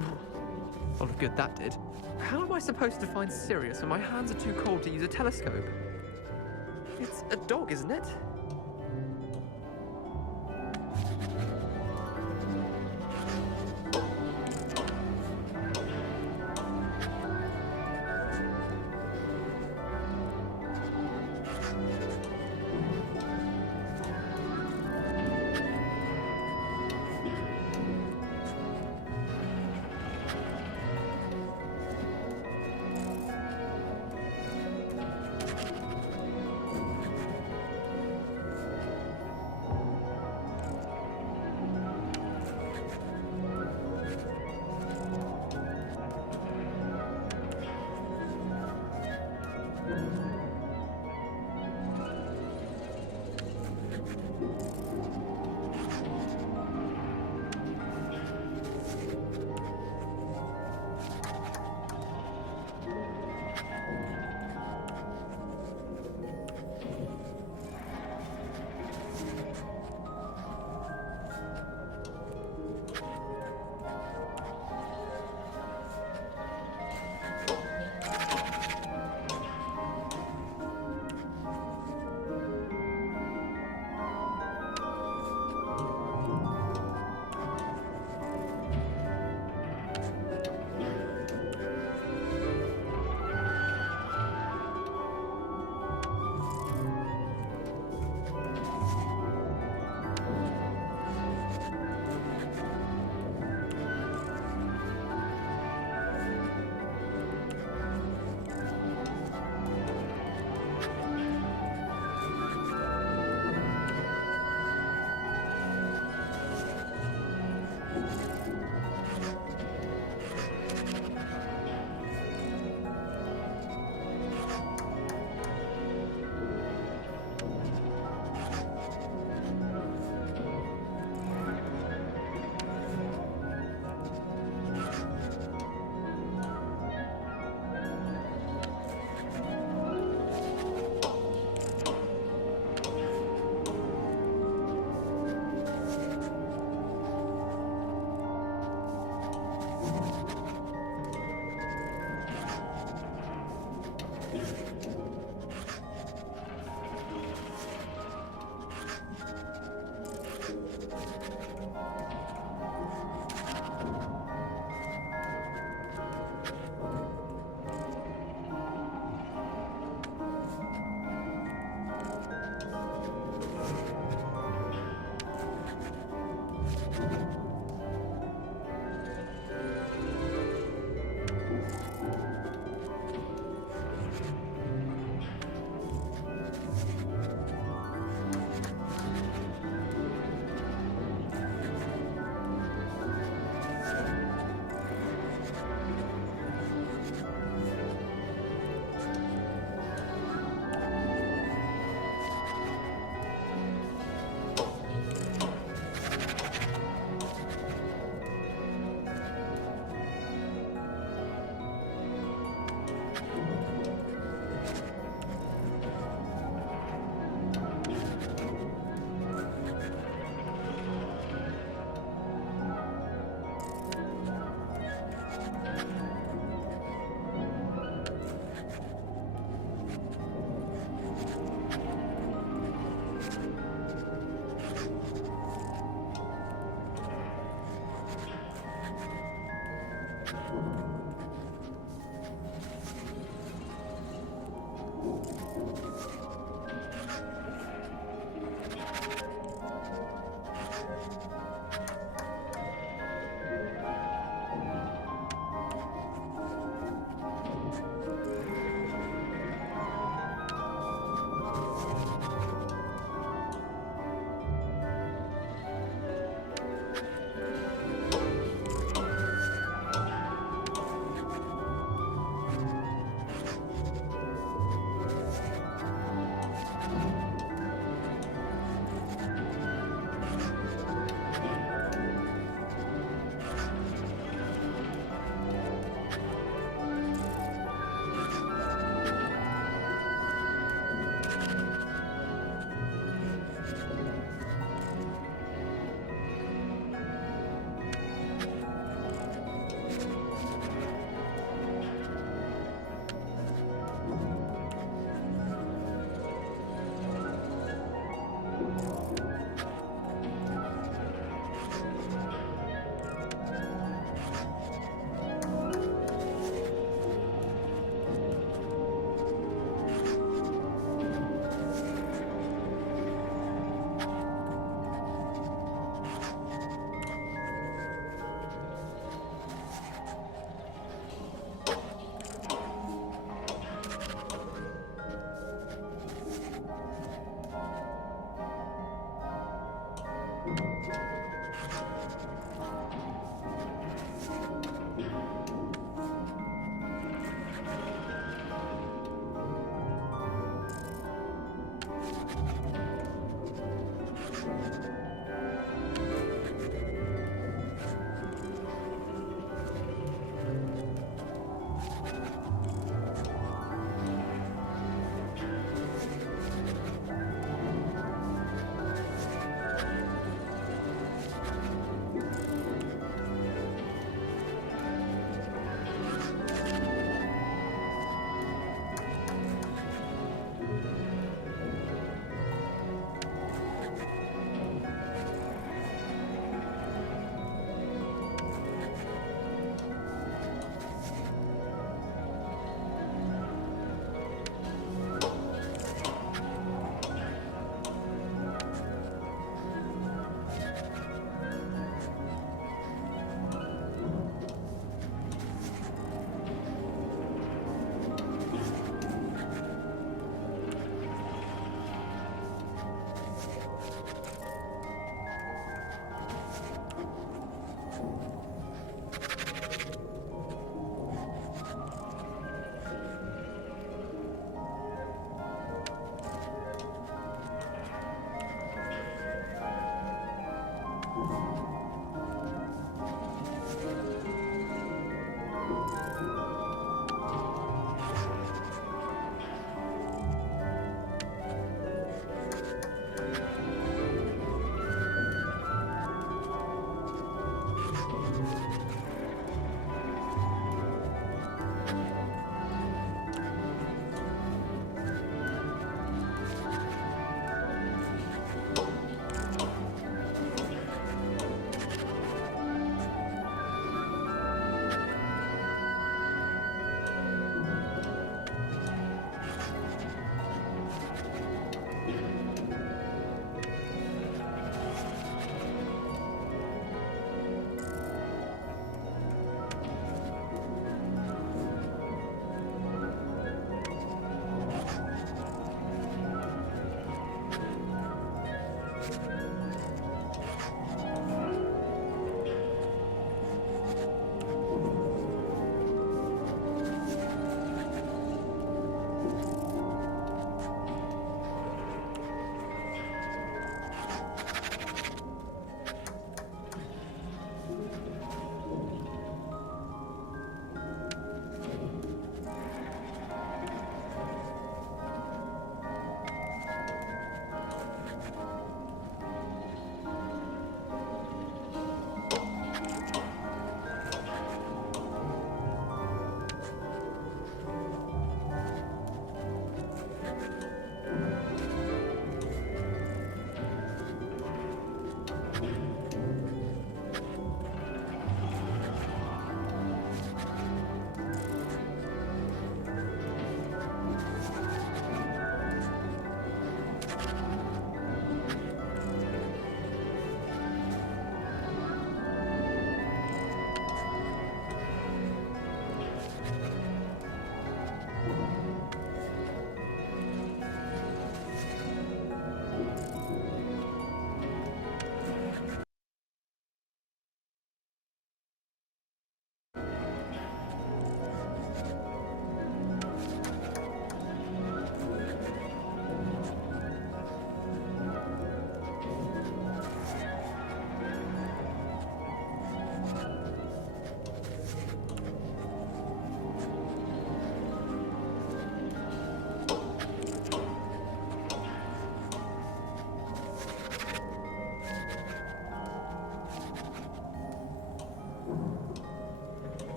A lot of good that did. How am I supposed to find Sirius when my hands are too cold to use a telescope? It's a dog, isn't it?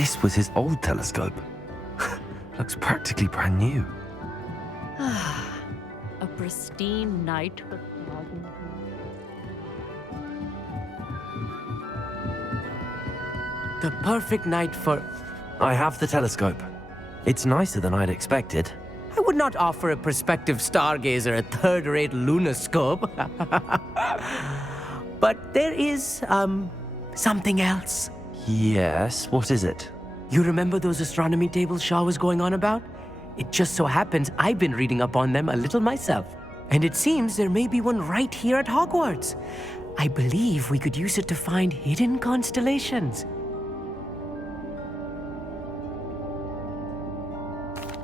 this was his old telescope. Looks practically brand new. A pristine night with thousands. The perfect night for... I have the telescope. It's nicer than I'd expected. I would not offer a prospective stargazer a third-rate lunoscope. But there is, something else. Yes, what is it? You remember those astronomy tables Shaw was going on about? It just so happens I've been reading up on them a little myself. And it seems there may be one right here at Hogwarts. I believe we could use it to find hidden constellations.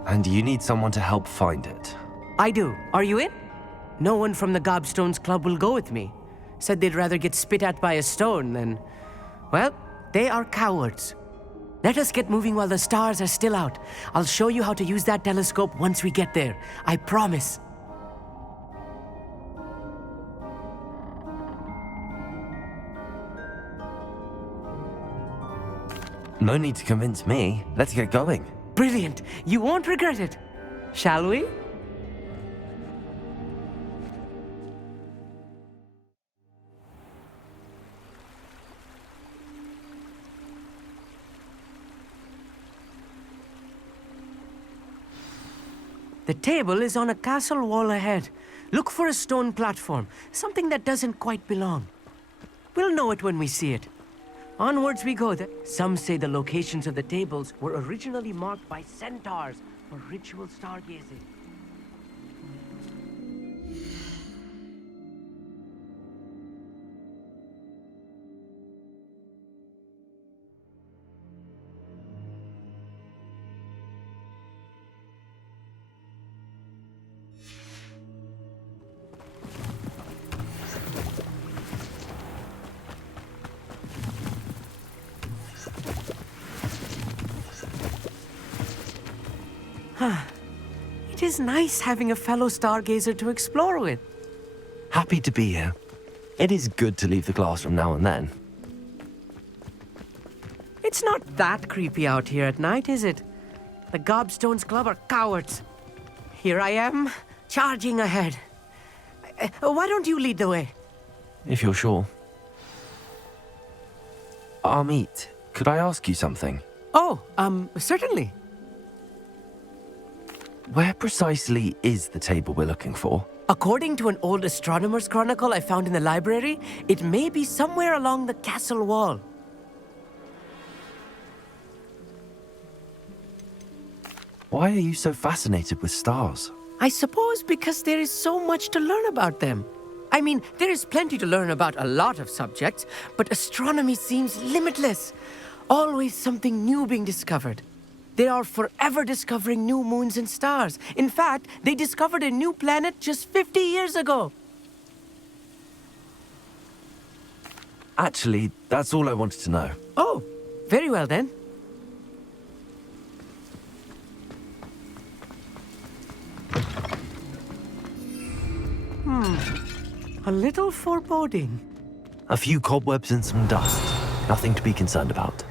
And you need someone to help find it. I do. Are you in? No one from the Gobstones Club will go with me. Said they'd rather get spit at by a stone than... Well, they are cowards. Let us get moving while the stars are still out. I'll show you how to use that telescope once we get there. I promise. No need to convince me. Let's get going. Brilliant. You won't regret it. Shall we? The table is on a castle wall ahead. Look for a stone platform, something that doesn't quite belong. We'll know it when we see it. Onwards we go. Some say the locations of the tables were originally marked by centaurs for ritual stargazing. It is nice having a fellow stargazer to explore with. Happy to be here. It is good to leave the classroom now and then. It's not that creepy out here at night, is it? The Gobstones Club are cowards. Here I am, charging ahead. Why don't you lead the way? If you're sure. Amit, could I ask you something? Oh, certainly. Where precisely is the table we're looking for? According to an old astronomer's chronicle I found in the library, it may be somewhere along the castle wall. Why are you so fascinated with stars? I suppose because there is so much to learn about them. I mean, there is plenty to learn about a lot of subjects, but astronomy seems limitless. Always something new being discovered. They are forever discovering new moons and stars. In fact, they discovered a new planet just 50 years ago. Actually, that's all I wanted to know. Oh, very well then. A little foreboding. A few cobwebs and some dust. Nothing to be concerned about.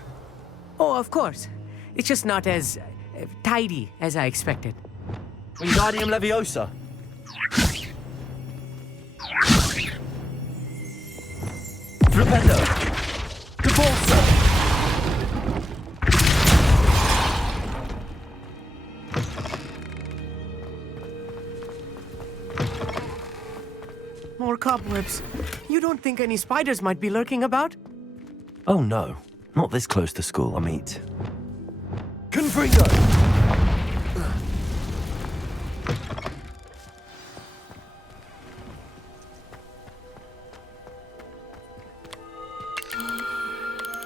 Oh, of course. It's just not as tidy as I expected. Wingardium Leviosa. Flipendo. Convulso. More cobwebs. You don't think any spiders might be lurking about? Oh no, not this close to school, Amit. Confringo!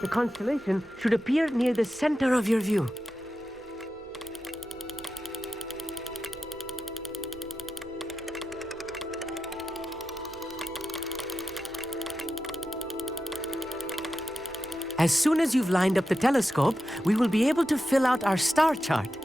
The constellation should appear near the center of your view. As soon as you've lined up the telescope, we will be able to fill out our star chart.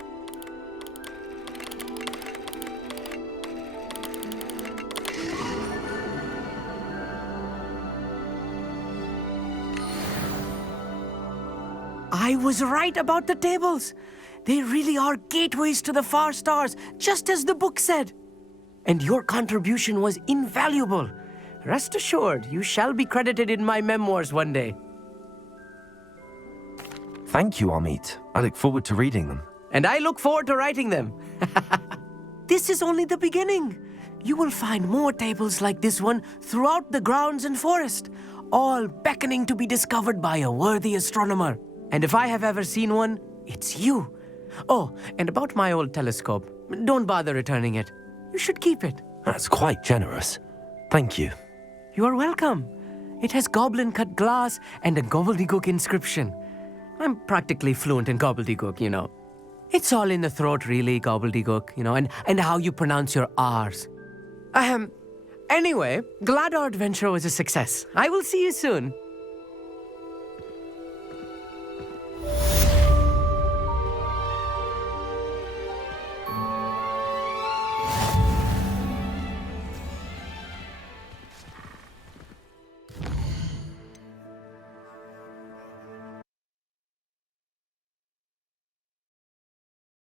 I was right about the tables. They really are gateways to the far stars, just as the book said. And your contribution was invaluable. Rest assured, you shall be credited in my memoirs one day. Thank you, Amit. I look forward to reading them. And I look forward to writing them. This is only the beginning. You will find more tables like this one throughout the grounds and forest, all beckoning to be discovered by a worthy astronomer. And if I have ever seen one, it's you. Oh, and about my old telescope, don't bother returning it. You should keep it. That's quite generous. Thank you. You are welcome. It has goblin-cut glass and a gobbledygook inscription. I'm practically fluent in gobbledygook, you know. It's all in the throat, really, gobbledygook, you know, and how you pronounce your R's. Anyway, glad our adventure was a success. I will see you soon.